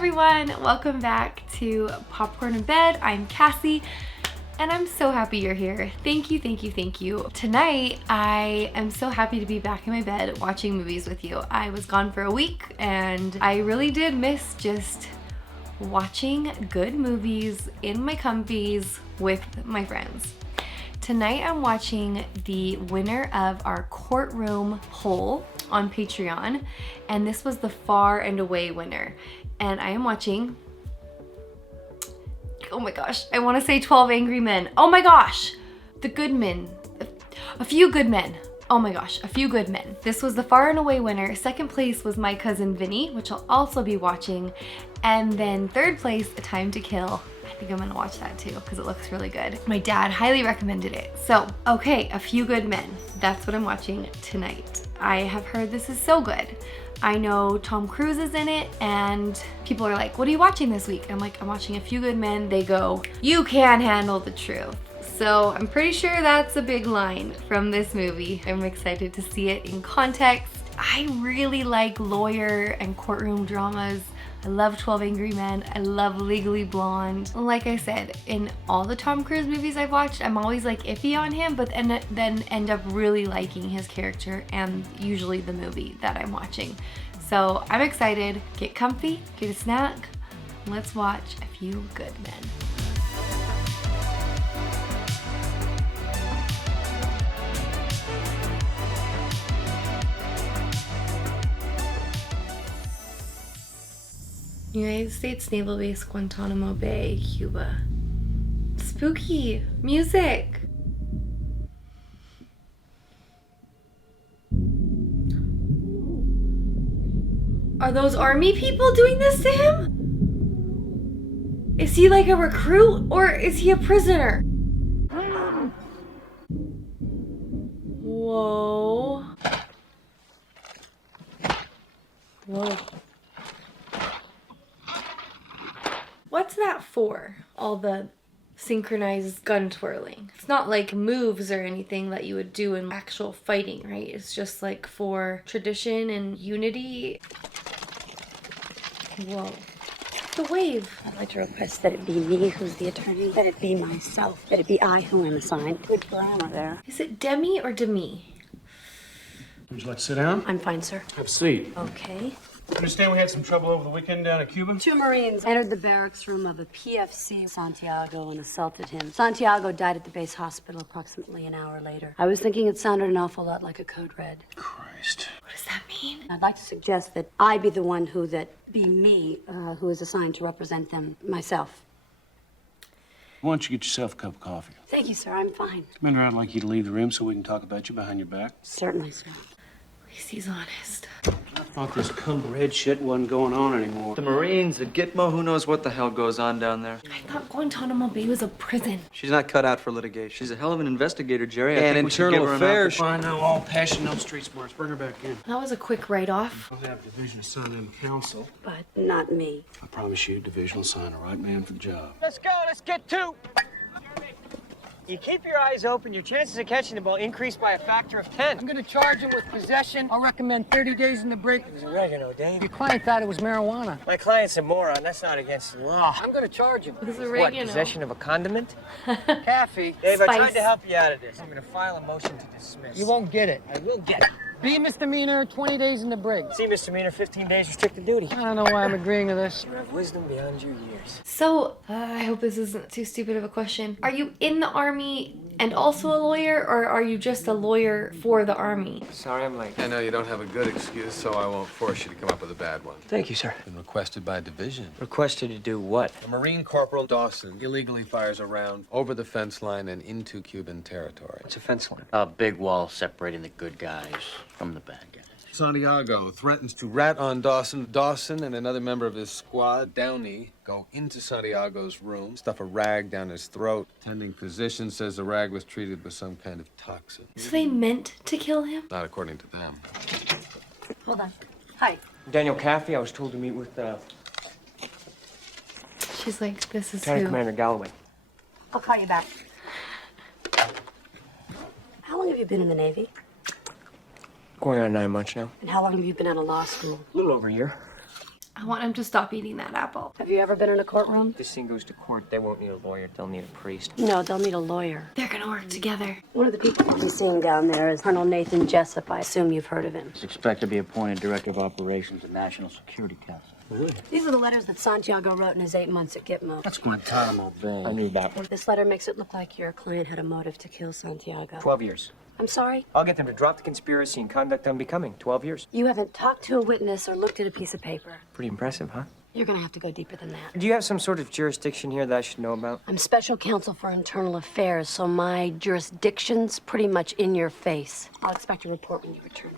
everyone, welcome back to Popcorn in Bed. I'm Cassie and I'm so happy you're here. Thank you, thank you, thank you. Tonight, I am so happy to be back in my bed watching movies with you. I was gone for a week and I really did miss just watching good movies in my comfies with my friends. Tonight I'm watching the winner of our courtroom poll on Patreon, and this was the far and away winner. And I am watching, oh my gosh, I want to say 12 Angry Men. Oh my gosh, The Good Men, A Few Good Men. Oh my gosh, A Few Good Men. This was the far and away winner. Second place was My Cousin Vinny, which I'll also be watching. And then third place, A Time to Kill. I think I'm gonna watch that too because it looks really good. My dad highly recommended it. So, okay, A Few Good Men. That's what I'm watching tonight. I have heard this is so good. I know Tom Cruise is in it and people are like, what are you watching this week? I'm like, I'm watching A Few Good Men. They go, you can't handle the truth. So I'm pretty sure that's a big line from this movie. I'm excited to see it in context. I really like lawyer and courtroom dramas. I love 12 Angry Men. I love Legally Blonde. Like I said, in all the Tom Cruise movies I've watched, I'm always like iffy on him, but then end up really liking his character and usually the movie that I'm watching. So I'm excited. Get comfy, get a snack. Let's watch A Few Good Men. United States Naval Base, Guantanamo Bay, Cuba. Spooky music. Are those army people doing this to him? Is he like a recruit or is he a prisoner? Whoa. Whoa. What's that for? All the synchronized gun twirling. It's not like moves or anything that you would do in actual fighting, right? It's just like for tradition and unity. Whoa. The wave. I'd like to request that it be me who's the attorney, that it be myself, that it be I who am assigned. Good grammar there. Is it Demi or Demi? Would you like to sit down? I'm fine, sir. Have a seat. Okay. Understand we had some trouble over the weekend down at Cuba? 2 Marines entered the barracks room of a PFC Santiago and assaulted him. Santiago died at the base hospital approximately an hour later. I was thinking it sounded an awful lot like a code red. Christ. What does that mean? I'd like to suggest that I be the one who who is assigned to represent them myself. Why don't you get yourself a cup of coffee? Thank you, sir. I'm fine. Commander, I'd like you to leave the room so we can talk about you behind your back. Certainly, sir. At least he's honest. I thought this cum-red shit wasn't going on anymore. The Marines, the Gitmo, who knows what the hell goes on down there? I thought Guantanamo Bay was a prison. She's not cut out for litigation. She's a hell of an investigator, Jerry. I And think we should give internal her an affairs. opportunity. I know, all passion, no street smarts. Bring her back in. That was a quick write-off. I'll have division assign them counsel. But not me. I promise you, division will assign the right man for the job. Let's go, let's get to. You keep your eyes open, your chances of catching the ball increase by a factor of 10. I'm gonna charge him with possession. I'll recommend 30 days in the break. It was oregano, Dave. Your client thought it was marijuana. My client's a moron. That's not against the law. I'm gonna charge him. This is What, oregano. possession of a condiment? Caffey, Dave, I tried Spice. to help you out of this. I'm gonna file a motion to dismiss. you won't get it. I will get it. B misdemeanor, 20 days in the brig. See, misdemeanor, 15 days restricted duty. I don't know why I'm agreeing to this. You have wisdom beyond your years. So, I hope this isn't too stupid of a question. Are you in the army and also a lawyer, or are you just a lawyer for the army? Sorry I'm late. I know you don't have a good excuse, so I won't force you to come up with a bad one. Thank you, sir. Been requested by division. Requested to do what? A Marine Corporal Dawson illegally fires a round over the fence line and into Cuban territory. It's a fence line. A big wall separating the good guys from the bad guys. Santiago threatens to rat on Dawson. Dawson and another member of his squad, Downey, go into Santiago's room, stuff a rag down his throat. Attending physician says the rag was treated with some kind of toxin. So they meant to kill him? Not according to them. Hold on. Hi. Daniel Caffey, I was told to meet with She's like, this is Lieutenant who? Commander Galloway. I'll call you back. How long have you been in the Navy? Going on 9 months now. And how long have you been out of law school? A little over a year. I want him to stop eating that apple. Have you ever been in a courtroom? If this thing goes to court, they won't need a lawyer. They'll need a priest. No, they'll need a lawyer. They're gonna work together. One of the people you'll be seeing down there is Colonel Nathan Jessup. I assume you've heard of him. He's expected to be appointed Director of Operations at National Security Council. Really? These are the letters that Santiago wrote in his 8 months at Gitmo. That's Guantanamo Bay. I knew that. This letter makes it look like your client had a motive to kill Santiago. 12 years. I'm sorry? I'll get them to drop the conspiracy and conduct unbecoming. 12 years. You haven't talked to a witness or looked at a piece of paper. Pretty impressive, huh? You're gonna have to go deeper than that. Do you have some sort of jurisdiction here that I should know about? I'm special counsel for internal affairs, so my jurisdiction's pretty much in your face. I'll expect a report when you return.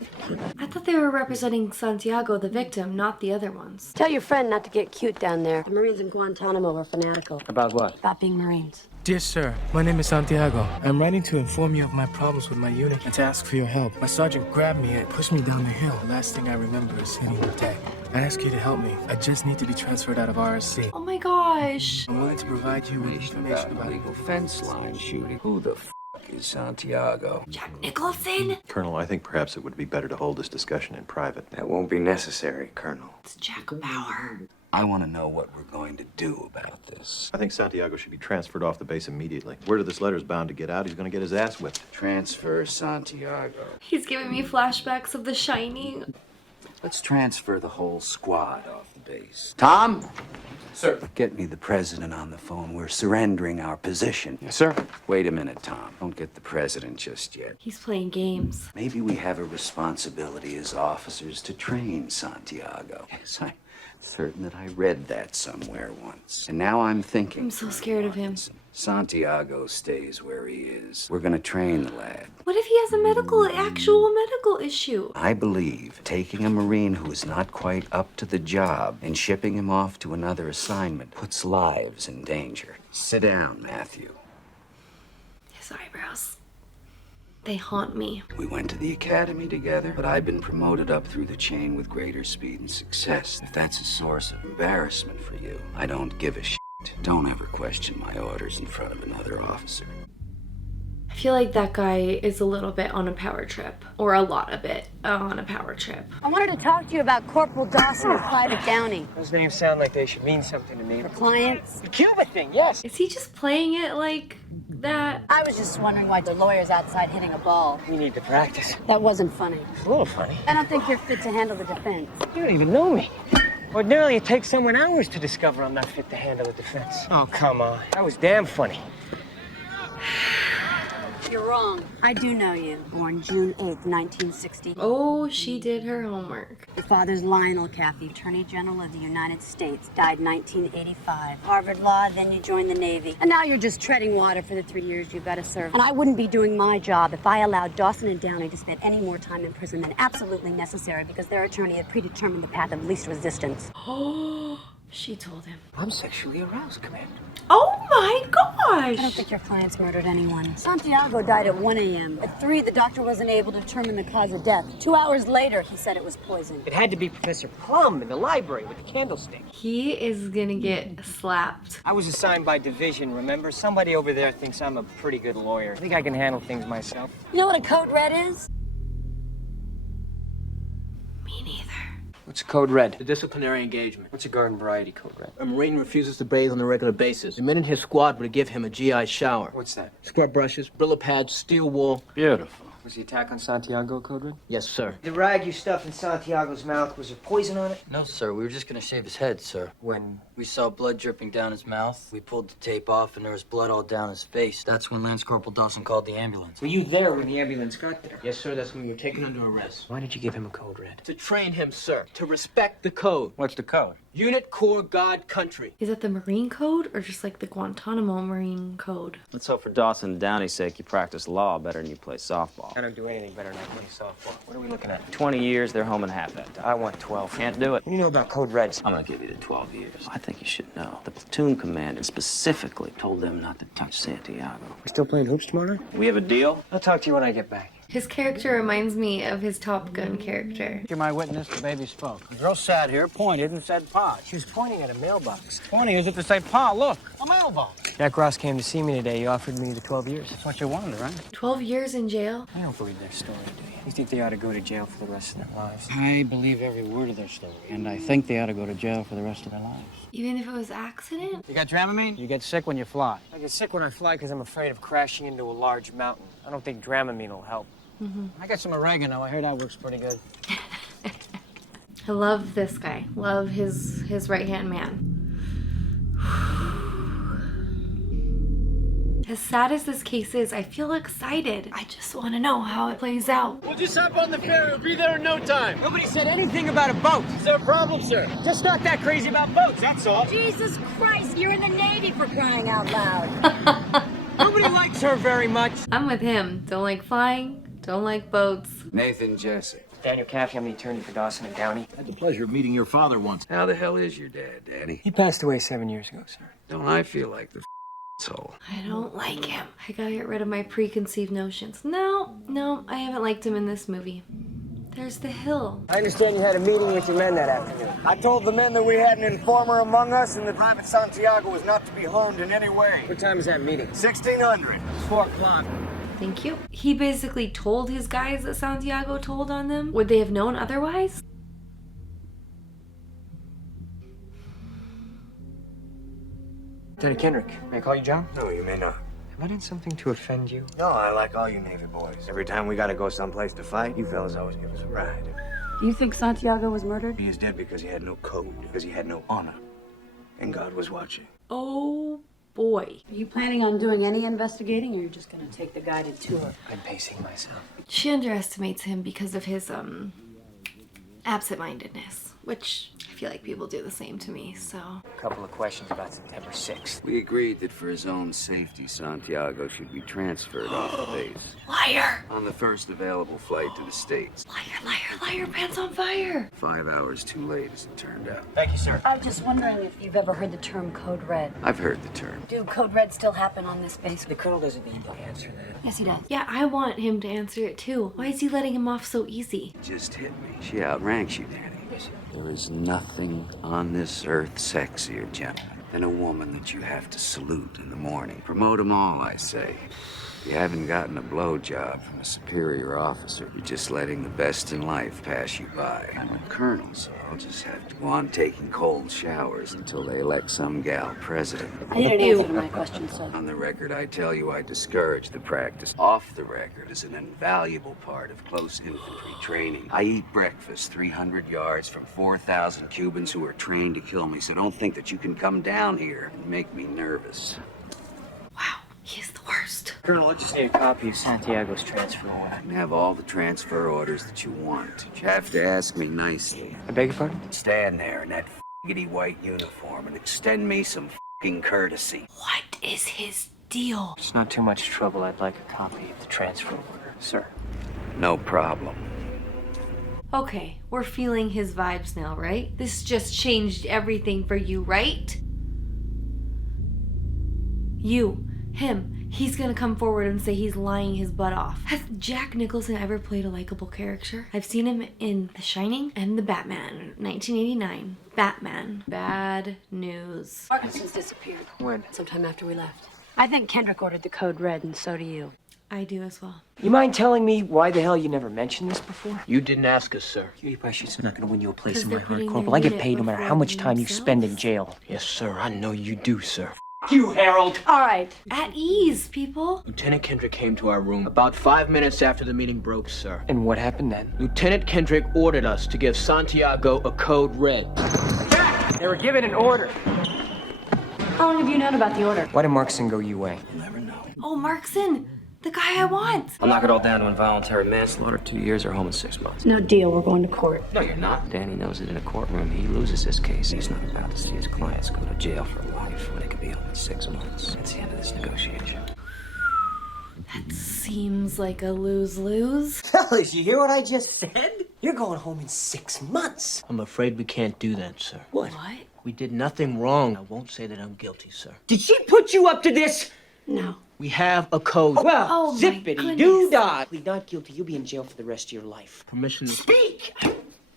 I thought they were representing Santiago, the victim, not the other ones. Tell your friend not to get cute down there. The Marines in Guantanamo are fanatical. About what? About being Marines. Dear sir, my name is Santiago. I'm writing to inform you of my problems with my unit and to ask for your help. My sergeant grabbed me and pushed me down the hill. The last thing I remember is hitting the deck. I ask you to help me. I just need to be transferred out of RSC. Oh my gosh. I'm willing to provide you with information about illegal fence line shooting. Who the f*** is Santiago? Jack Nicholson? Colonel, I think perhaps it would be better to hold this discussion in private. That won't be necessary, Colonel. It's Jack Bauer. I want to know what we're going to do about this. I think Santiago should be transferred off the base immediately. Word of this letter is bound to get out. He's going to get his ass whipped. Transfer Santiago. He's giving me flashbacks of The Shining. Let's transfer the whole squad off the base. Tom? Sir. Get me the president on the phone. We're surrendering our position. Yes, sir. Wait a minute, Tom. Don't get the president just yet. He's playing games. Maybe we have a responsibility as officers to train Santiago. Yes, I'm certain that I read that somewhere once. And now I'm thinking. I'm so scared of him. Santiago stays where he is. We're gonna train the lad. What if he has a actual medical issue? I believe taking a Marine who is not quite up to the job and shipping him off to another assignment puts lives in danger. Sit down, Matthew. His eyebrows. They haunt me. We went to the academy together, but I've been promoted up through the chain with greater speed and success. If that's a source of embarrassment for you, I don't give a shit. Don't ever question my orders in front of another officer. I feel like that guy is a little bit on a power trip. Or a lot of it on a power trip. I wanted to talk to you about Corporal Dawson and Private Downey. Those names sound like they should mean something to me. For clients? The Cuba thing, yes. Is he just playing it like that? I was just wondering why the lawyer's outside hitting a ball. We need to practice. That wasn't funny. It's a little funny. I don't think you're fit to handle the defense. You don't even know me. Ordinarily, it takes someone hours to discover I'm not fit to handle a defense. Oh, come on. That was damn funny. You're wrong. I do know you. Born June 8th, 1960. Oh, she did her homework. Your father's Lionel Caffey, Attorney General of the United States, died 1985. Harvard Law, then you joined the Navy. And now you're just treading water for the 3 years you've got to serve. And I wouldn't be doing my job if I allowed Dawson and Downey to spend any more time in prison than absolutely necessary because their attorney had predetermined the path of least resistance. Oh, she told him. I'm sexually aroused, Commander. Oh my gosh! I don't think your clients murdered anyone. Santiago died at 1 a.m. At 3, the doctor wasn't able to determine the cause of death. 2 hours later, he said it was poison. It had to be Professor Plum in the library with the candlestick. He is gonna get slapped. I was assigned by division, remember? Somebody over there thinks I'm a pretty good lawyer. I think I can handle things myself. You know what a code red is? Me neither. What's code red? The disciplinary engagement. What's a garden variety code red? A Marine refuses to bathe on a regular basis. The men in his squad would give him a GI shower. What's that? Scrub brushes, Brillo pads, steel wool. Beautiful. Was the attack on Santiago code red? Yes, sir. The rag you stuffed in Santiago's mouth, was there poison on it? No, sir. We were just gonna shave his head, sir. When? We saw blood dripping down his mouth. We pulled the tape off, and there was blood all down his face. That's when Lance Corporal Dawson called the ambulance. Were you there when the ambulance got there? Yes, sir, that's when we were taken under arrest. Why did you give him a code red? To train him, sir, to respect the code. What's the code? Unit, Corps, God, Country. Is that the Marine Code or just like the Guantanamo Marine Code? Let's hope for Dawson and Downey's sake you practice law better than you play softball. I don't do anything better than I play softball. What are we looking at? 20 years, they're home in half that time. I want 12. Can't do it. What do you know about code reds? I'm gonna give you the 12 years. I think you should know. The platoon commander specifically told them not to touch Santiago. We still playing hoops tomorrow night? We have a deal? I'll talk to you when I get back. His character reminds me of his Top Gun character. You're my witness, the baby spoke. The girl sat here, pointed, and said, Pa. She was pointing at a mailbox. Pointing as if to say, Pa, look, a mailbox. Jack Ross came to see me today. He offered me the 12 years. That's what you wanted, right? 12 years in jail? I don't believe their story, do you? You think they ought to go to jail for the rest of their lives? I believe every word of their story, and I think they ought to go to jail for the rest of their lives. Even if it was accident? You got Dramamine? You get sick when you fly. I get sick when I fly because I'm afraid of crashing into a large mountain. I don't think Dramamine will help. I got some oregano. I heard that works pretty good. I love this guy. Love his right-hand man. As sad as this case is, I feel excited. I just want to know how it plays out. We'll just hop on the ferry. We'll be there in no time. Nobody said anything about a boat. Is there a problem, sir? Just not that crazy about boats, that's all. Jesus Christ, you're in the Navy for crying out loud. Nobody likes her very much. I'm with him. Don't like flying, don't like boats. Nathan Jesse. Daniel Caffey, I'm the attorney for Dawson and Downey. I had the pleasure of meeting your father once. How the hell is your dad, Daddy? He passed away 7 years ago, sir. Don't I feel like the soul? I don't like him. I gotta get rid of my preconceived notions. No, I haven't liked him in this movie. There's the hill. I understand you had a meeting with your men that afternoon. I told the men that we had an informer among us and that Private Santiago was not to be harmed in any way. What time is that meeting? 1600. It's 4 o'clock. Thank you. He basically told his guys that Santiago told on them. Would they have known otherwise? Lieutenant Kendrick, may I call you John? No, you may not. Have I done something to offend you? No, I like all you Navy boys. Every time we gotta go someplace to fight, you fellas always give us a ride. You think Santiago was murdered? He is dead because he had no code, because he had no honor. And God was watching. Oh boy. Are you planning on doing any investigating, or you're just gonna take the guided tour? I'm pacing myself. She underestimates him because of his absent-mindedness, which I feel like people do the same to me, so. A couple of questions about September 6th. We agreed that for his own safety, Santiago should be transferred off the base. Liar! On the first available flight to the States. Liar, pants on fire! 5 hours too late, as it turned out. Thank you, sir. I'm just wondering if you've ever heard the term Code Red. I've heard the term. Do Code Red still happen on this base? The colonel doesn't need to answer that. Yes, he does. Yeah, I want him to answer it too. Why is he letting him off so easy? It just hit me. She outranks you, Danny. There is nothing on this earth sexier, gentlemen, than a woman that you have to salute in the morning. Promote them all, I say. You haven't gotten a blowjob from a superior officer. You're just letting the best in life pass you by. I'm a colonel, so I'll just have to go on taking cold showers until they elect some gal president. I need an answer to my question, sir. On the record, I tell you I discourage the practice. Off the record is an invaluable part of close infantry training. I eat breakfast 300 yards from 4,000 Cubans who are trained to kill me, so don't think that you can come down here and make me nervous. He's the worst. Colonel, I just need a copy of Santiago's transfer order. I can have all the transfer orders that you want. You have to ask me nicely. I beg your pardon? Stand there in that f***ity white uniform and extend me some f***ing courtesy. What is his deal? It's not too much trouble. I'd like a copy of the transfer order, sir. No problem. Okay, we're feeling his vibes now, right? This just changed everything for you, right? Him, he's gonna come forward and say he's lying his butt off. Has Jack Nicholson ever played a likable character? I've seen him in The Shining and The Batman, 1989. Batman. Bad news. Parkinson's disappeared. When? Sometime after we left. I think Kendrick ordered the Code Red, and so do you. I do as well. You mind telling me why the hell you never mentioned this before? You didn't ask us, sir. QE price sheet's not gonna win you a place 'Cause in my they're heart, putting Corporal. their I get unit paid no matter how before much time you themselves. spend in jail. Yes, sir. I know you do, sir. You, Harold! All right. At ease, people. Lieutenant Kendrick came to our room about 5 minutes after the meeting broke, sir. And what happened then? Lieutenant Kendrick ordered us to give Santiago a code red. Jack! They were given an order. How long have you known about the order? Why did Markson go UA? Oh, Markson, the guy I want. I'll knock it all down to involuntary manslaughter, 2 years or home in 6 months. No deal. We're going to court. No, you're not. Danny knows that in a courtroom, he loses this case. He's not about to see his clients go to jail for life when they could be home in 6 months. That's the end of this negotiation. That seems like a lose-lose. Fellas, you hear what I just said? You're going home in 6 months. I'm afraid we can't do that, sir. What? We did nothing wrong. I won't say that I'm guilty, sir. Did she put you up to this? No. We have a code. Well, Oh, my zippity goodness. doo dah. Plead not guilty. You'll be in jail for the rest of your life. Permission to Speak!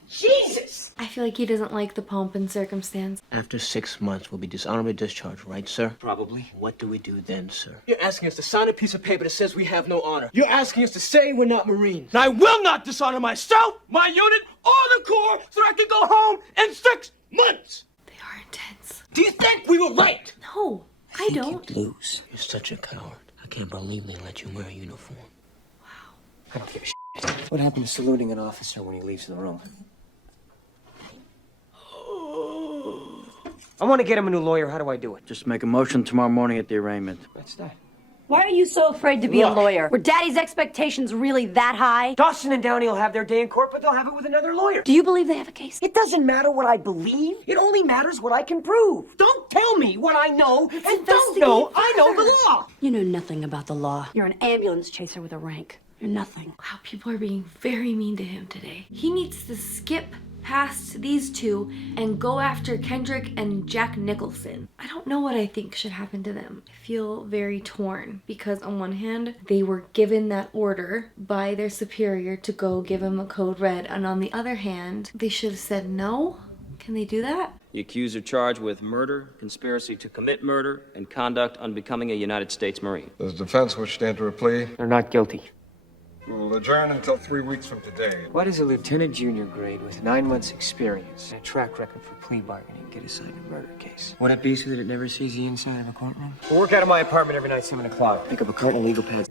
Jesus! I feel like he doesn't like the pomp and circumstance. After 6 months, we'll be dishonorably discharged, right, sir? Probably. What do we do then, sir? You're asking us to sign a piece of paper that says we have no honor. You're asking us to say we're not Marines. And I will not dishonor myself, my unit, or the Corps so I can go home in 6 months. They are intense. Do you think we were right? No, I don't. Lose. You're such a coward. I can't believe they let you wear a uniform. I don't give a shit. What happened to saluting an officer when he leaves the room? I want to get him a new lawyer. How do I do it? Just make a motion tomorrow morning at the arraignment. What's that? Why are you so afraid to be a Look. lawyer? Were Daddy's expectations really that high? Dawson and Downey will have their day in court, but they'll have it with another lawyer. Do you believe they have a case? It doesn't matter what I believe. It only matters what I can prove. Don't tell me what I know and don't know I know the law. You know nothing about the law. You're an ambulance chaser with a rank. You're nothing. Wow, people are being very mean to him today. He needs to skip past these two and go after Kendrick and Jack Nicholson. I don't know what I think should happen to them. I feel very torn because on one hand, they were given that order by their superior to go give him a code red, and on the other hand, they should have said no. Can they do that? The accused are charged with murder, conspiracy to commit murder, and conduct unbecoming a United States Marine. Does defense wish to enter a plea? They're not guilty. We'll adjourn until 3 weeks from today. Why does a lieutenant junior grade with 9 months experience and a track record for plea bargaining get assigned a murder case? Would it be so that it never sees the inside of a courtroom? We'll work out of my apartment every night, 7 o'clock. Pick up a carton of legal pads.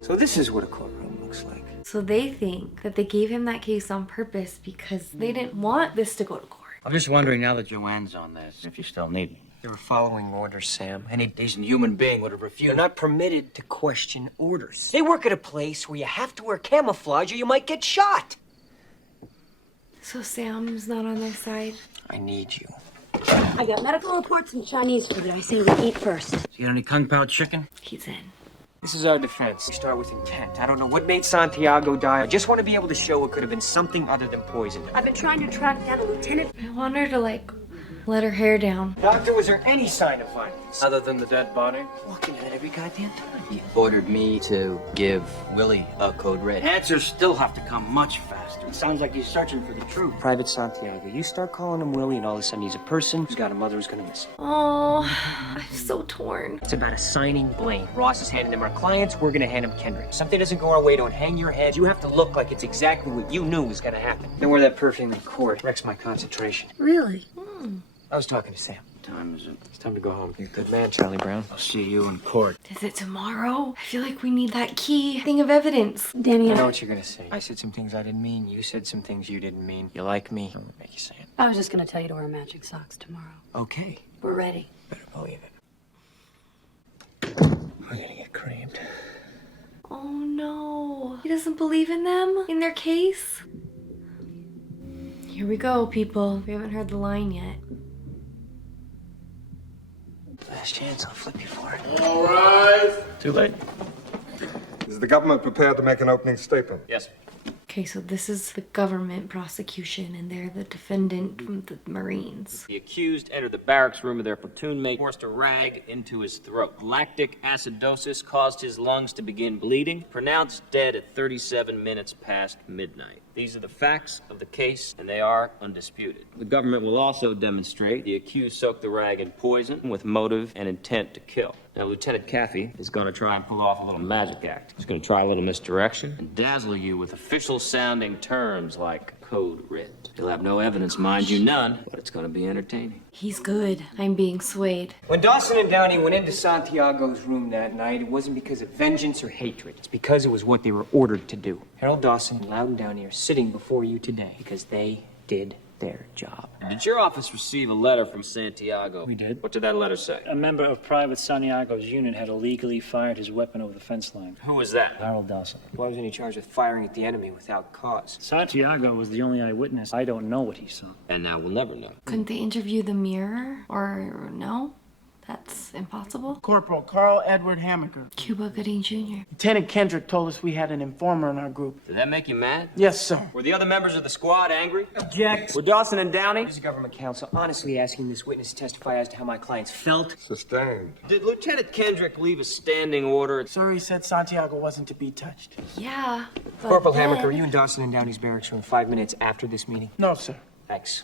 So this is what a courtroom looks like. So they think that they gave him that case on purpose because they didn't want this to go to court. I'm just wondering now that Joanne's on this, if you still need me. They were following orders, Sam. Any decent human being would have refused. You're not permitted to question orders. They work at a place where you have to wear camouflage or you might get shot. So Sam's not on their side? I need you. I got medical reports and Chinese food. I say we eat first. You got any Kung Pao chicken? He's in. This is our defense. We start with intent. I don't know what made Santiago die. I just want to be able to show it could have been something other than poison. I've been trying to track down a lieutenant. I want her to, let her hair down. Doctor, was there any sign of violence? Other than the dead body? Looking at every goddamn time. He ordered me to give Willie a code red. Answers still have to come much faster. It sounds like he's searching for the truth. Private Santiago, you start calling him Willie and all of a sudden he's a person who's got a mother who's gonna miss him. Oh, I'm so torn. It's about assigning blame. Ross is handing him our clients, we're gonna hand him Kendrick. If something doesn't go our way, don't hang your head. You have to look like it's exactly what you knew was gonna happen. Don't wear that perfume in court. Wrecks my concentration. Really? I was talking to Sam. What time is it? It's time to go home. You're a good man, Charlie Brown. I'll see you in court. Is it tomorrow? I feel like we need that key thing of evidence. Danny, I know what you're gonna say. I said some things I didn't mean. You said some things you didn't mean. You like me. I'm gonna make you say it. I was just gonna tell you to wear magic socks tomorrow. Okay. We're ready. Better believe it. We're gonna get creamed. Oh no. He doesn't believe in them? In their case? Here we go, people. We haven't heard the line yet. Last chance, I'll flip you for it. All right. Too late. Is the government prepared to make an opening statement? Yes. Okay, so this is the government prosecution, and they're the defendant from the Marines. The accused entered the barracks room of their platoon mate, forced a rag into his throat. Lactic acidosis caused his lungs to begin bleeding, pronounced dead at 37 minutes past midnight. These are the facts of the case, and they are undisputed. The government will also demonstrate the accused soaked the rag in poison with motive and intent to kill. Now, Lieutenant Caffey is going to try and pull off a little magic act. He's going to try a little misdirection and dazzle you with official-sounding terms like code red. He'll have no evidence, mind you, none, but it's going to be entertaining. He's good. I'm being swayed. When Dawson and Downey went into Santiago's room that night, it wasn't because of vengeance or hatred. It's because it was what they were ordered to do. Harold Dawson and Loudon Downey are sitting before you today because they did their job. Did your office receive a letter from Santiago? We did. What did that letter say? A member of Private Santiago's unit had illegally fired his weapon over the fence line. Who was that? Harold Dawson. Why wasn't he charged with firing at the enemy without cause? Santiago was the only eyewitness. I don't know what he saw. And now we'll never know. Couldn't they interview the mirror? Or no? That's impossible. Corporal Carl Edward Hammaker. Cuba Gooding Jr. Lieutenant Kendrick told us we had an informer in our group. Did that make you mad? Yes, sir. Were the other members of the squad angry? Object. Were Dawson and Downey? This is government counsel honestly asking this witness to testify as to how my clients felt. Sustained. Did Lieutenant Kendrick leave a standing order? Sir, he said Santiago wasn't to be touched. Yeah. Corporal Hammaker, are you in Dawson and Downey's barracks room 5 minutes after this meeting? No, sir. Thanks.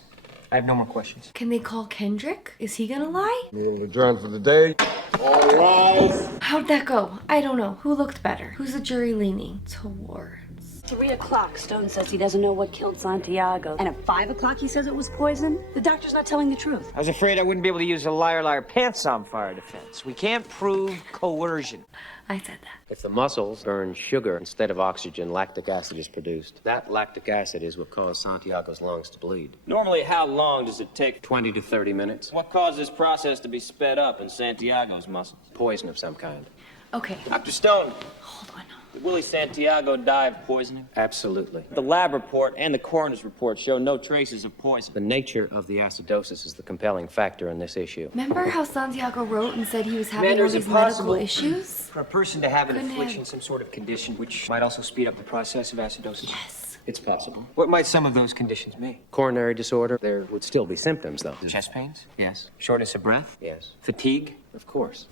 I have no more questions. Can they call Kendrick? Is he gonna lie? We'll adjourn for the day. All rise. How'd that go? I don't know. Who looked better? Who's the jury leaning towards? 3 o'clock, Stone says he doesn't know what killed Santiago. And at 5 o'clock, he says it was poison. The doctor's not telling the truth. I was afraid I wouldn't be able to use a liar, pants on fire defense. We can't prove coercion. I said that. If the muscles burn sugar instead of oxygen, lactic acid is produced. That lactic acid is what caused Santiago's lungs to bleed. Normally, how long does it take? 20 to 30 minutes. What caused this process to be sped up in Santiago's muscles? Poison of some kind. Okay. Dr. Stone. Hold on. Did Willie Santiago die of poisoning? Absolutely. The lab report and the coroner's report show no traces of poison. The nature of the acidosis is the compelling factor in this issue. Remember how Santiago wrote and said he was having Commander, all is it these medical possible issues? for a person to have an Couldn't affliction, have. some sort of condition, which might also speed up the process of acidosis? Yes. It's possible. What might some of those conditions be? Coronary disorder, there would still be symptoms, though. Chest pains? Yes. Shortness of breath? Yes. Fatigue? Of course.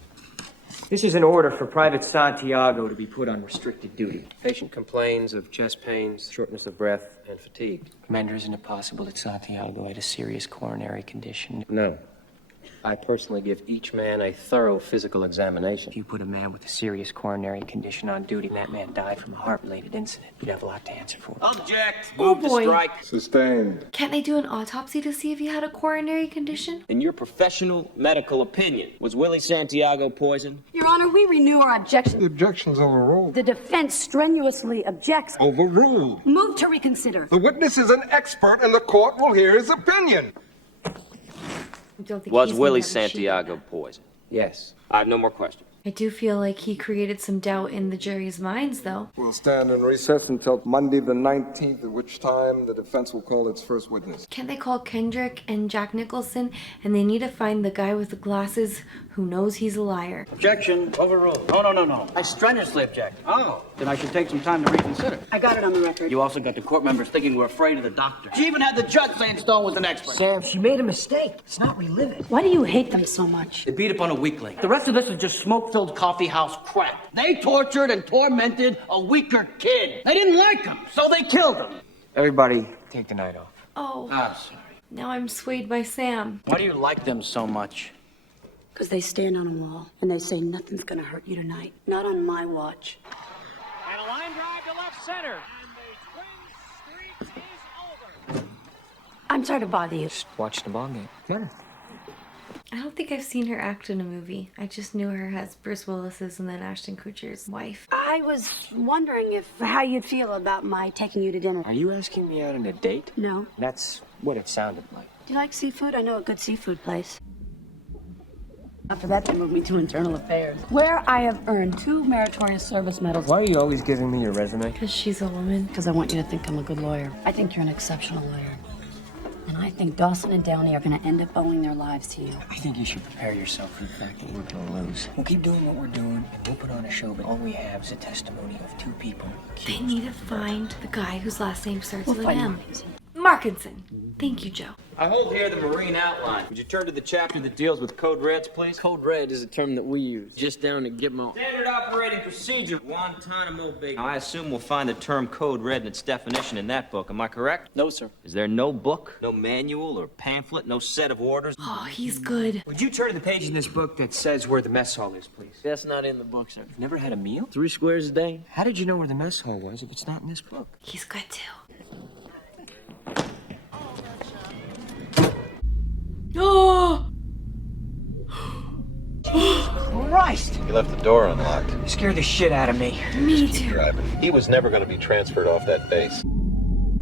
This is an order for Private Santiago to be put on restricted duty. Patient complains of chest pains, shortness of breath, and fatigue. Commander, isn't it possible that Santiago had a serious coronary condition? No. I personally give each man a thorough physical examination. If you put a man with a serious coronary condition on duty and that man died from a heart-related incident, you'd have a lot to answer for. Object. Oh, Move to boy. strike. Sustained. Can't they do an autopsy to see if he had a coronary condition? In your professional medical opinion, was Willie Santiago poisoned? Your Honor, we renew our objection. The objection's overruled. The defense strenuously objects. Overruled. Move to reconsider. The witness is an expert and the court will hear his opinion. I don't think Was he's Willie gonna have a sheet. Santiago poisoned? Yes. I have no more questions. I do feel like he created some doubt in the jury's minds, though. We'll stand in recess until Monday the 19th, at which time the defense will call its first witness. Can't they call Kendrick and Jack Nicholson, and they need to find the guy with the glasses who knows he's a liar? Objection. Overruled. No. I strenuously object. Oh. Then I should take some time to reconsider. I got it on the record. You also got the court members thinking we're afraid of the doctor. She even had the judge saying Stone was an expert. Sam, she made a mistake. Let's not relive it. Why do you hate them so much? They beat up on a weakling. The rest of this is just smoke-filled coffee house crap. They tortured and tormented a weaker kid. They didn't like him, so they killed him. Everybody, take the night off. Oh, I'm sorry. now I'm swayed by Sam. Why do you like them so much? Because they stand on a wall and they say nothing's gonna hurt you tonight. Not on my watch. And a line drive to left center. I'm sorry to bother you. Just watch the ball game. Come on. I don't think I've seen her act in a movie. I just knew her as Bruce Willis's and then Ashton Kutcher's wife. I was wondering how you'd feel about my taking you to dinner. Are you asking me out on a date? No. That's what it sounded like. Do you like seafood? I know a good seafood place. After that, they moved me to internal affairs, where I have earned 2 meritorious service medals. Why are you always giving me your resume? Because she's a woman. Because I want you to think I'm a good lawyer. I think you're an exceptional lawyer. And I think Dawson and Downey are going to end up owing their lives to you. I think you should prepare yourself for the fact that we're going to lose. We'll keep doing what we're doing, and we'll put on a show, but all we have is a testimony of 2 people. They need to find the guy whose last name starts We'll with find M. Markinson. Markinson. Thank you, Joe. I hold here the Marine outline. Would you turn to the chapter that deals with code reds, please? Code red is a term that we use, just down at Gitmo. Standard operating procedure, Guantanamo Bay. Now, I assume we'll find the term code red and its definition in that book. Am I correct? No, sir. Is there no book, no manual or pamphlet, no set of orders? Oh, he's good. Would you turn to the page in this book that says where the mess hall is, please? That's not in the book, sir. You've never had a meal? 3 squares a day. How did you know where the mess hall was if it's not in this book? He's good, too. Oh! Christ! He left the door unlocked. You scared the shit out of me. Me too. He was never going to be transferred off that base.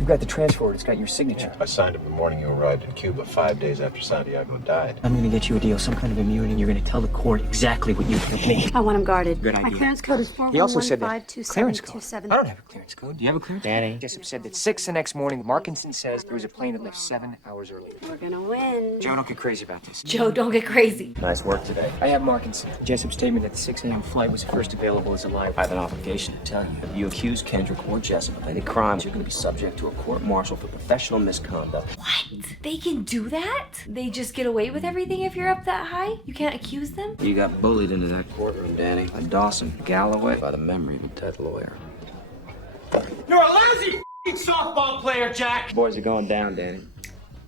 got the transfer order. It's got your signature. I signed it the morning you arrived in Cuba, 5 days after Santiago died. I'm gonna get you a deal, some kind of immunity. You're gonna tell the court exactly what you told me. I want him guarded. Good idea. My clearance code is He also said that 41152727. clearance code. I don't have a clearance code. Do you have a clearance? Danny. Jessup said that 6 the next morning, Markinson says there was a plane that left 7 hours earlier. We're gonna win. Joe, don't get crazy about this. Joe, don't get crazy. Nice work today. I have Markinson. Jessup's statement that the 6 a.m. flight was first available as a lie. I have an obligation to tell you. If you accuse Kendrick or Jessup of any crimes, you're going to be subject to a court-martial for professional misconduct. What? They can do that? They just get away with everything if you're up that high? You can't accuse them? You got bullied into that courtroom, Danny, by Dawson, Galloway, by the memory of a dead lawyer. You're a lousy softball player, Jack! Boys are going down, Danny.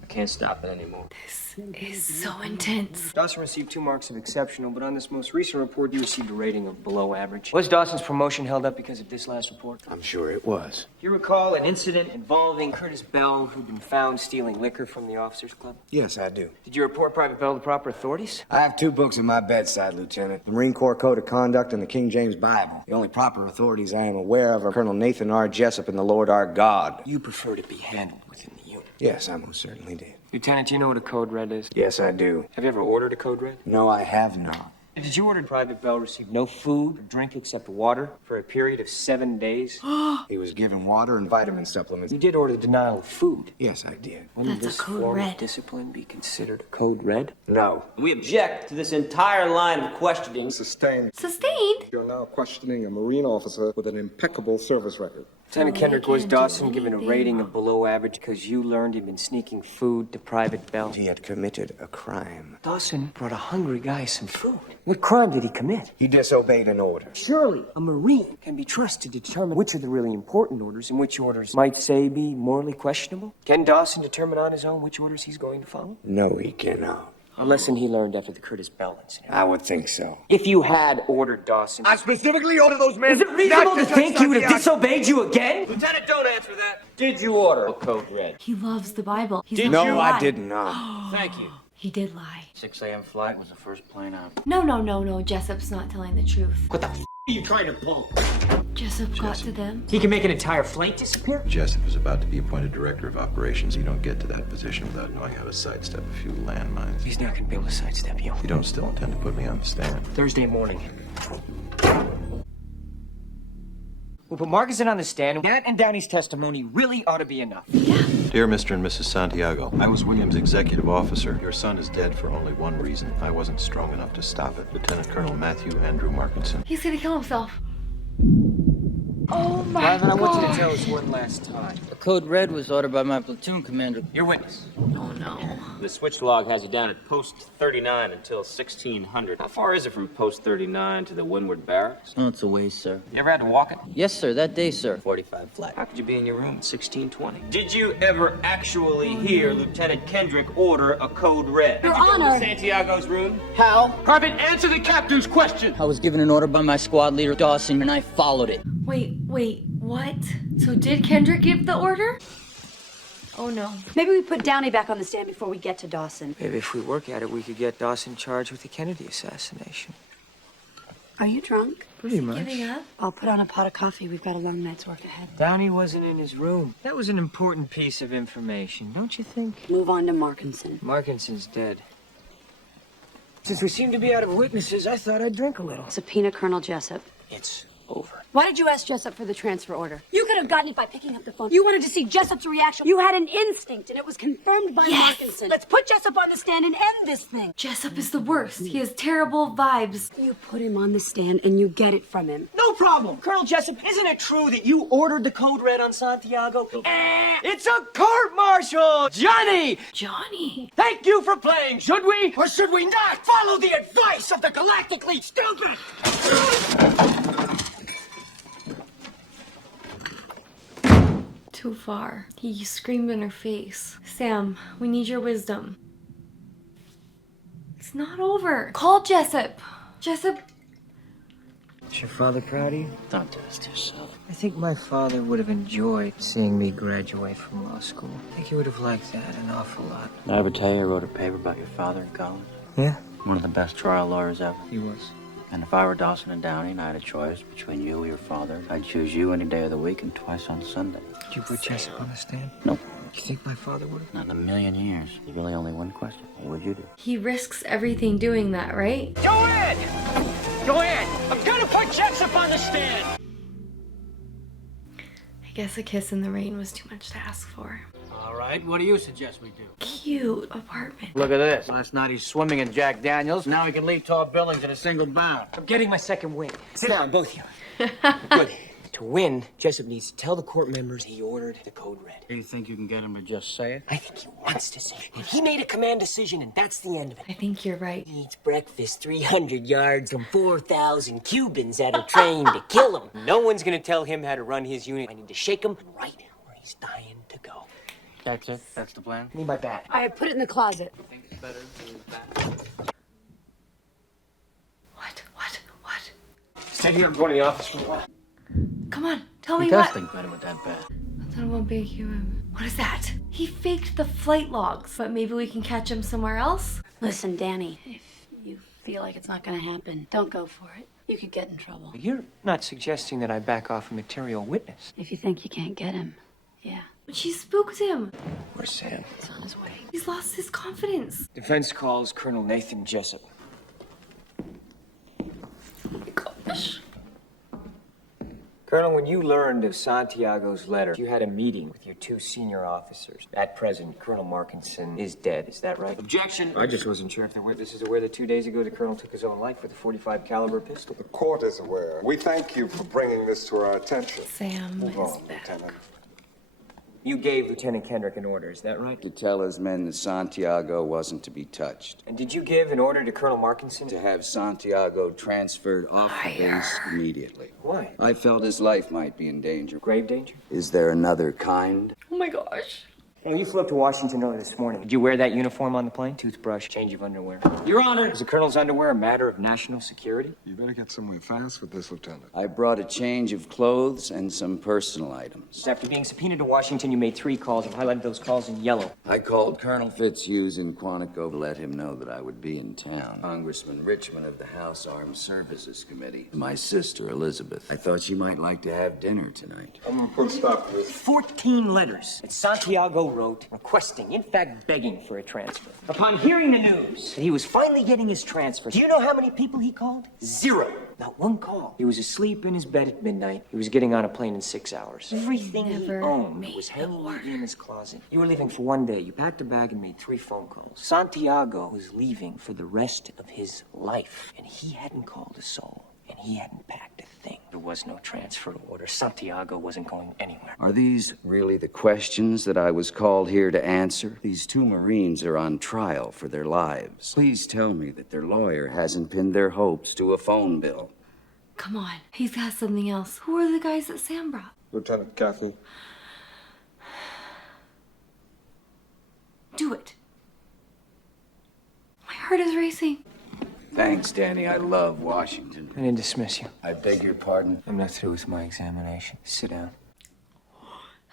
I can't stop it anymore. This is so intense. Dawson received 2 marks of exceptional, but on this most recent report, you received a rating of below average. Was Dawson's promotion held up because of this last report? I'm sure it was. Do you recall an incident involving Curtis Bell, who'd been found stealing liquor from the officers' club? Yes, I do. Did you report Private Bell to proper authorities? I have 2 books at my bedside, Lieutenant. The Marine Corps Code of Conduct and the King James Bible. The only proper authorities I am aware of are Colonel Nathan R. Jessup and the Lord our God. You prefer to be handled within the unit. Yes, I most certainly did. Lieutenant, do you know what a code red is? Yes, I do. Have you ever ordered a code red? No, I have not. Did you order Private Bell receive no food or drink except water for a period of 7 days? He was given water and vitamin supplements. You did order the denial of food. Yes, I did. Wouldn't That's a this code form red. of discipline be considered a code red? No. We object to this entire line of questioning. Sustained. Sustained? You're now questioning a Marine officer with an impeccable service record. Lieutenant Oh, Kendrick, they was can't do Dawson given a anything. rating of below average because you learned he'd been sneaking food to Private Bell? He had committed a crime. Dawson brought a hungry guy some food. What crime did he commit? He disobeyed an order. Surely a Marine can be trusted to determine which are the really important orders and which orders might say be morally questionable. Can Dawson determine on his own which orders he's going to follow? No, he cannot. A lesson he learned after the Curtis Bell incident. I would think so. If you had ordered Dawson... I specifically ordered those men. Is it reasonable to not think he would have Santiago. disobeyed you again? Lieutenant, don't answer that. Did you order a code red? He loves the Bible. He's Did not No, gonna I lie. did not. Thank you. He did lie. 6 a.m. flight was the first plane out. No. Jessup's not telling the truth. What the f*** are you trying to pull? Jessup got to them. He can make an entire flight disappear? Jessup is about to be appointed director of operations. You don't get to that position without knowing how to sidestep a few landmines. He's not going to be able to sidestep you. You don't still intend to put me on the stand. Thursday morning. We'll put Markinson on the stand. That and Downey's testimony really ought to be enough. Dear Mr. and Mrs. Santiago, I was William's executive officer. Your son is dead for only one reason. I wasn't strong enough to stop it. Lieutenant Colonel Matthew Andrew Markinson. He's gonna kill himself. Oh my Marvin, I want you to God. tell us one last time. The code red was ordered by my platoon commander. Your witness. Oh no. The switch log has you down at post 39 until 1600. How far is it from post 39 to the Windward Barracks? Oh, it's a ways, sir. You ever had to walk it? Yes, sir, that day, sir. 45 flat. How could you be in your room at 1620? Did you ever actually hear Lieutenant Kendrick order a code red? Your Did you go Honor. to Santiago's room? How? Private, answer the captain's question. I was given an order by my squad leader, Dawson, and I followed it. Wait, what? So did Kendrick give the order? Oh no. Maybe we put Downey back on the stand before we get to Dawson. Maybe if we work at it, we could get Dawson charged with the Kennedy assassination. Are you drunk? Pretty much. Giving up? I'll put on a pot of coffee. We've got a long night's work ahead. Downey wasn't in his room. That was an important piece of information, don't you think? Move on to Markinson. Markinson's dead. Since we seem to be out of witnesses, I thought I'd drink a little. Subpoena Colonel Jessup. It's over. Why did you ask Jessup for the transfer order? You could have gotten it by picking up the phone. You wanted to see Jessup's reaction. You had an instinct, and it was confirmed by Markinson. Let's put Jessup on the stand and end this thing. Jessup is the worst. He has terrible vibes. You put him on the stand, and you get it from him. No problem. Colonel Jessup, isn't it true that you ordered the code red on Santiago? It's a court-martial! Johnny! Thank you for playing. Should we or should we not follow the advice of the galactically stupid? Too far. He screamed in her face. Sam, we need your wisdom. It's not over. Call Jessup. Jessup. Is your father proud of you? Don't do this to yourself. I think my father would have enjoyed seeing me graduate from law school. I think he would have liked that an awful lot. Did I ever tell you I wrote a paper about your father in college? Yeah? One of the best trial lawyers ever. He was. And if I were Dawson and Downey and I had a choice between you or your father, I'd choose you any day of the week and twice on Sunday. Did you put Jessup on the stand? Nope. You think my father would? Not in a million years. There's really only one question. What would you do? He risks everything doing that, right? Joanne! Joanne! I'm gonna put Jessup on the stand! I guess a kiss in the rain was too much to ask for. All right, what do you suggest we do? Cute apartment. Look at this. Last night he's swimming in Jack Daniels. Now he can leap tall buildings in a single bound. I'm getting my second wind. Sit down, both of you. Good. To win, Jessup needs to tell the court members he ordered the code red. Do you think you can get him to just say it? I think he wants to say it. And he made a command decision, and that's the end of it. I think you're right. He eats breakfast 300 yards from 4,000 Cubans that are trained to kill him. No one's gonna tell him how to run his unit. I need to shake him right where he's dying to go. That's it? That's the plan? Need my bat. I put it in the closet. I think it's better to What? Stay here, I'm going to the office for a while. Come on, tell me He what. does think better with that bat. Then it won't be a human. What is that? He faked the flight logs, but maybe we can catch him somewhere else? Listen, Danny, if you feel like it's not gonna happen, don't go for it. You could get in trouble. You're not suggesting that I back off a material witness. If you think you can't get him, yeah. But she spooked him. Where's Sam? It's on his way. He's lost his confidence. Defense calls Colonel Nathan Jessup. Gosh. Colonel, when you learned of Santiago's letter, you had a meeting with your two senior officers. At present, Colonel Markinson is dead. Is that right? Objection. I just wasn't sure if the witnesses are aware that 2 days ago the colonel took his own life with a .45 caliber pistol. The court is aware. We thank you for bringing this to our attention. Sam Move is on, back. Lieutenant. You gave Lieutenant Kendrick an order, is that right? To tell his men that Santiago wasn't to be touched. And did you give an order to Colonel Markinson? To have Santiago transferred off the base immediately. Why? I felt his life might be in danger. Grave danger? Is there another kind? Oh my gosh. When you flew up to Washington early this morning, did you wear that uniform on the plane? Toothbrush, change of underwear. Your Honor. Is the colonel's underwear a matter of national security? You better get somewhere fast with this, Lieutenant. I brought a change of clothes and some personal items. After being subpoenaed to Washington, you made 3 calls and highlighted those calls in yellow. I called Colonel Fitzhughes in Quantico to let him know that I would be in town. Congressman Richmond of the House Armed Services Committee. My sister, Elizabeth. I thought she might like to have dinner tonight. I'm gonna put a stop to this. 14 letters that Santiago wrote requesting, in fact begging for a transfer. Upon hearing the news that he was finally getting his transfer, do you know how many people he called? 0. Not one call. He was asleep in his bed at midnight. He was getting on a plane in 6 hours. Everything he Never owned made was the hanging order. in his closet. You were leaving for 1 day. You packed a bag and made 3 phone calls. Santiago was leaving for the rest of his life, and he hadn't called a soul, and he hadn't packed a thing. There was no transfer order. Santiago wasn't going anywhere. Are these really the questions that I was called here to answer? These 2 Marines are on trial for their lives. Please tell me that their lawyer hasn't pinned their hopes to a phone bill. Come on. He's got something else. Who are the guys that Sam brought? Lieutenant Kathy. Do it. My heart is racing. Thanks, Danny. I love Washington. I didn't dismiss you. I beg your pardon. I'm not through with my examination. Sit down.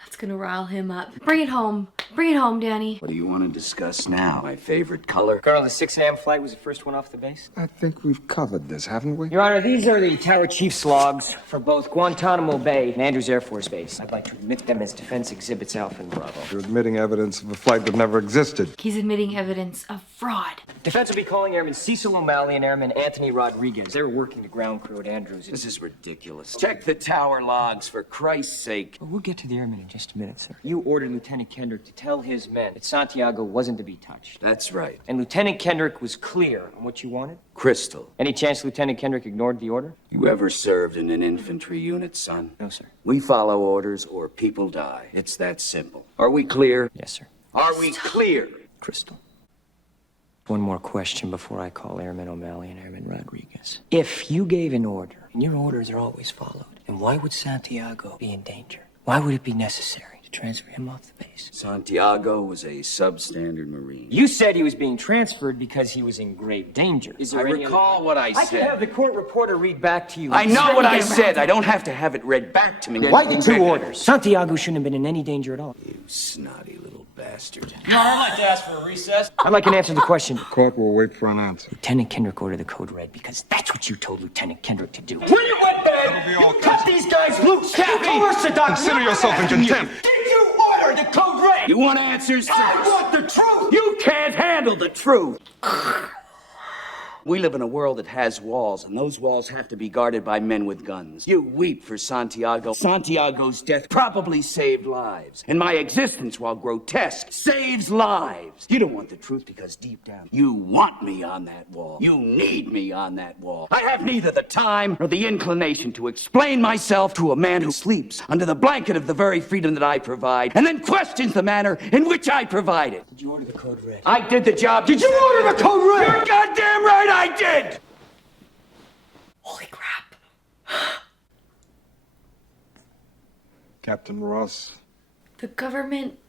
That's gonna rile him up. Bring it home. Bring it home, Danny. What do you want to discuss now? My favorite color? Colonel, the 6 a.m. flight was the first one off the base? I think we've covered this, haven't we? Your Honor, these are the Tower Chief's logs for both Guantanamo Bay and Andrews Air Force Base. I'd like to admit them as defense exhibits Alpha and Bravo. You're admitting evidence of a flight that never existed. He's admitting evidence of fraud. Defense will be calling Airman Cecil O'Malley and Airman Anthony Rodriguez. They were working the ground crew at Andrews. This is ridiculous. Check the tower logs, for Christ's sake. Well, we'll get to the airmen in just a minute, sir. You ordered Lieutenant Kendrick to tell his men that Santiago wasn't to be touched. That's right. And Lieutenant Kendrick was clear on what you wanted? Crystal. Any chance Lieutenant Kendrick ignored the order? You ever served in an infantry unit, son? No, sir. We follow orders or people die. It's that simple. Are we clear? Yes, sir. Are we clear? Crystal. One more question before I call Airman O'Malley and Airman Rodriguez. If you gave an order, and your orders are always followed, then why would Santiago be in danger? Why would it be necessary to transfer him off the base? Santiago was a substandard Marine. You said he was being transferred because he was in grave danger. Is there I any recall other... what I I said. could have the court reporter read back to you. I know what I said. I don't have to have it read back to me. Why the 2 orders? Santiago shouldn't have been in any danger at all. You snotty little bastard. I'd like to ask for a recess. I'd like an answer to the question. The court will wait for an answer. Lieutenant Kendrick ordered the code red because that's what you told Lieutenant Kendrick to do. Will you wetbag? Cut these guys loose! Orthodox! Consider yourself in contempt. Did you order the code red? You want answers? I want the truth! You can't handle the truth. We live in a world that has walls, and those walls have to be guarded by men with guns. You weep for Santiago. Santiago's death probably saved lives. And my existence, while grotesque, saves lives. You don't want the truth because deep down, you want me on that wall. You need me on that wall. I have neither the time nor the inclination to explain myself to a man who sleeps under the blanket of the very freedom that I provide, and then questions the manner in which I provide it. Did you order the code red? I did the job. Did you order the code red? You're goddamn right I did! Holy crap. Captain Ross. The government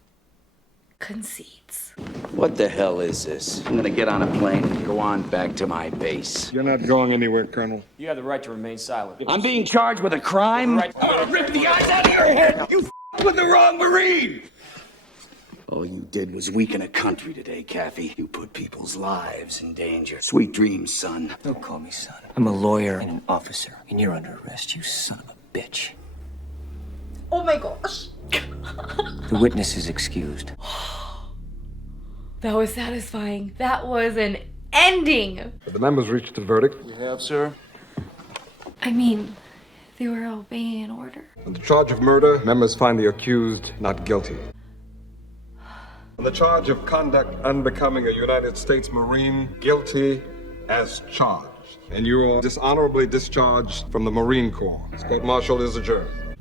concedes. What the hell is this? I'm gonna get on a plane and go on back to my base. You're not going anywhere, Colonel. You have the right to remain silent. I'm being charged with a crime? Right. I'm gonna rip the eyes out of your head! You with the wrong Marine! All you did was weaken a country today, Kathy. You put people's lives in danger. Sweet dreams, son. Don't call me son. I'm a lawyer and an officer, and you're under arrest, you son of a bitch. Oh my gosh. The witness is excused. That was satisfying. That was an ending. The members reached a verdict. We have, sir. I mean, they were obeying an order. On the charge of murder, members find the accused not guilty. On the charge of conduct unbecoming a United States Marine, guilty as charged. And you are dishonorably discharged from the Marine Corps. This court-martial is adjourned.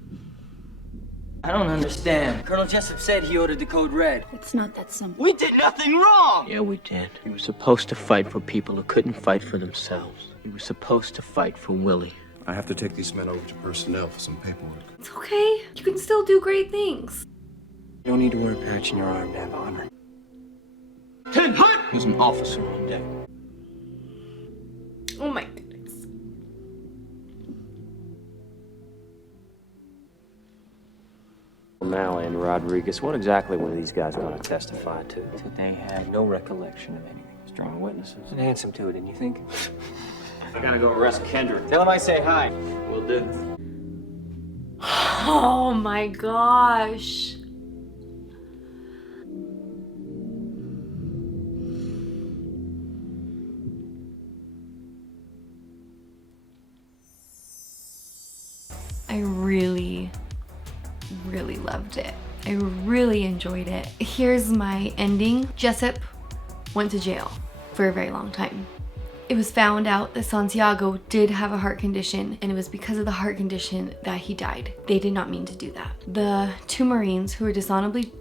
I don't understand. Colonel Jessup said he ordered the code red. It's not that simple. We did nothing wrong! Yeah, we did. We were supposed to fight for people who couldn't fight for themselves. We were supposed to fight for Willie. I have to take these men over to personnel for some paperwork. It's okay. You can still do great things. You don't need to wear a patch in your arm to have honor. Ten hut! He was an officer on deck. Oh my goodness. O'Malley and Rodriguez, what exactly were these guys going to testify to? So they have no recollection of anything. Strong witnesses. And handsome too, didn't you think? I gotta go arrest Kendrick. Tell him I say hi. Will do. Oh my gosh. I really loved it. I really enjoyed it. Here's my ending. Jessup went to jail for a very long time. It was found out that Santiago did have a heart condition, and it was because of the heart condition that he died. They did not mean to do that. The two Marines who were dishonorably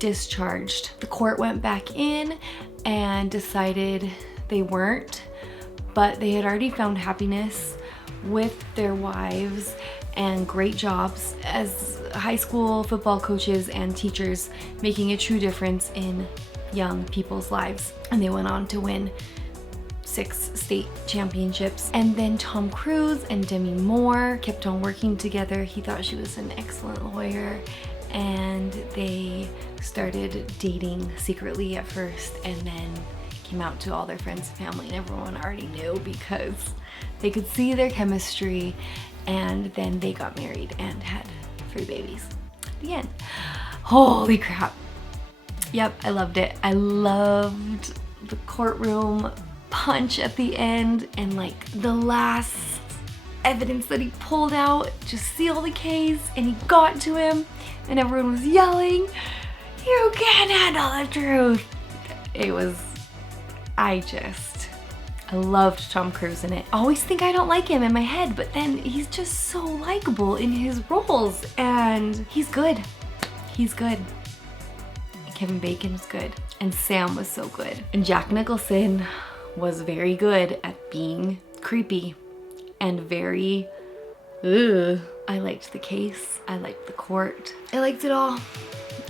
discharged, the court went back in and decided they weren't, but they had already found happiness with their wives and great jobs as high school football coaches and teachers, making a true difference in young people's lives. And they went on to win 6 state championships. And then Tom Cruise and Demi Moore kept on working together. He thought she was an excellent lawyer, and they started dating secretly at first, and then came out to all their friends and family, and everyone already knew because they could see their chemistry. And then they got married and had 3 babies at the end. Holy crap. Yep, I loved it. I loved the courtroom punch at the end, and like the last evidence that he pulled out to seal the case, and he got to him and everyone was yelling, "You can't handle the truth." It was, I loved Tom Cruise in it. I always think I don't like him in my head, but then he's just so likable in his roles, and he's good. He's good. Kevin Bacon was good, and Sam was so good. And Jack Nicholson was very good at being creepy and very, I liked the case. I liked the court. I liked it all.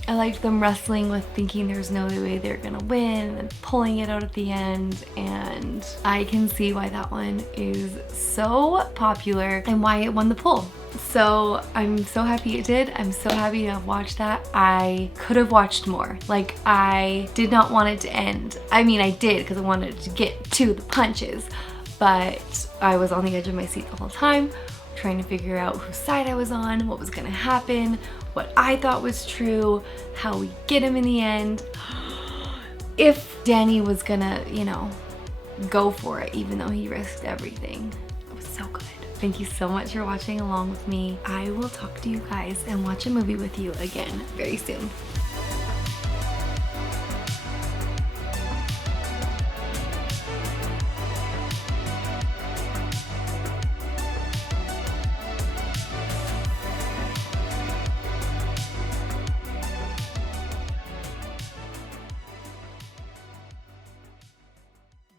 I liked them wrestling with thinking there's no way they're gonna win and pulling it out at the end, and I can see why that one is so popular and why it won the poll. So I'm so happy it did. I'm so happy to have watched that. I could have watched more. Like, I did not want it to end. I mean, I did because I wanted to get to the punches, but I was on the edge of my seat the whole time, trying to figure out whose side I was on, what was gonna happen, what I thought was true, how we get him in the end. If Danny was gonna, you know, go for it, even though he risked everything. It was so good. Thank you so much for watching along with me. I will talk to you guys and watch a movie with you again very soon.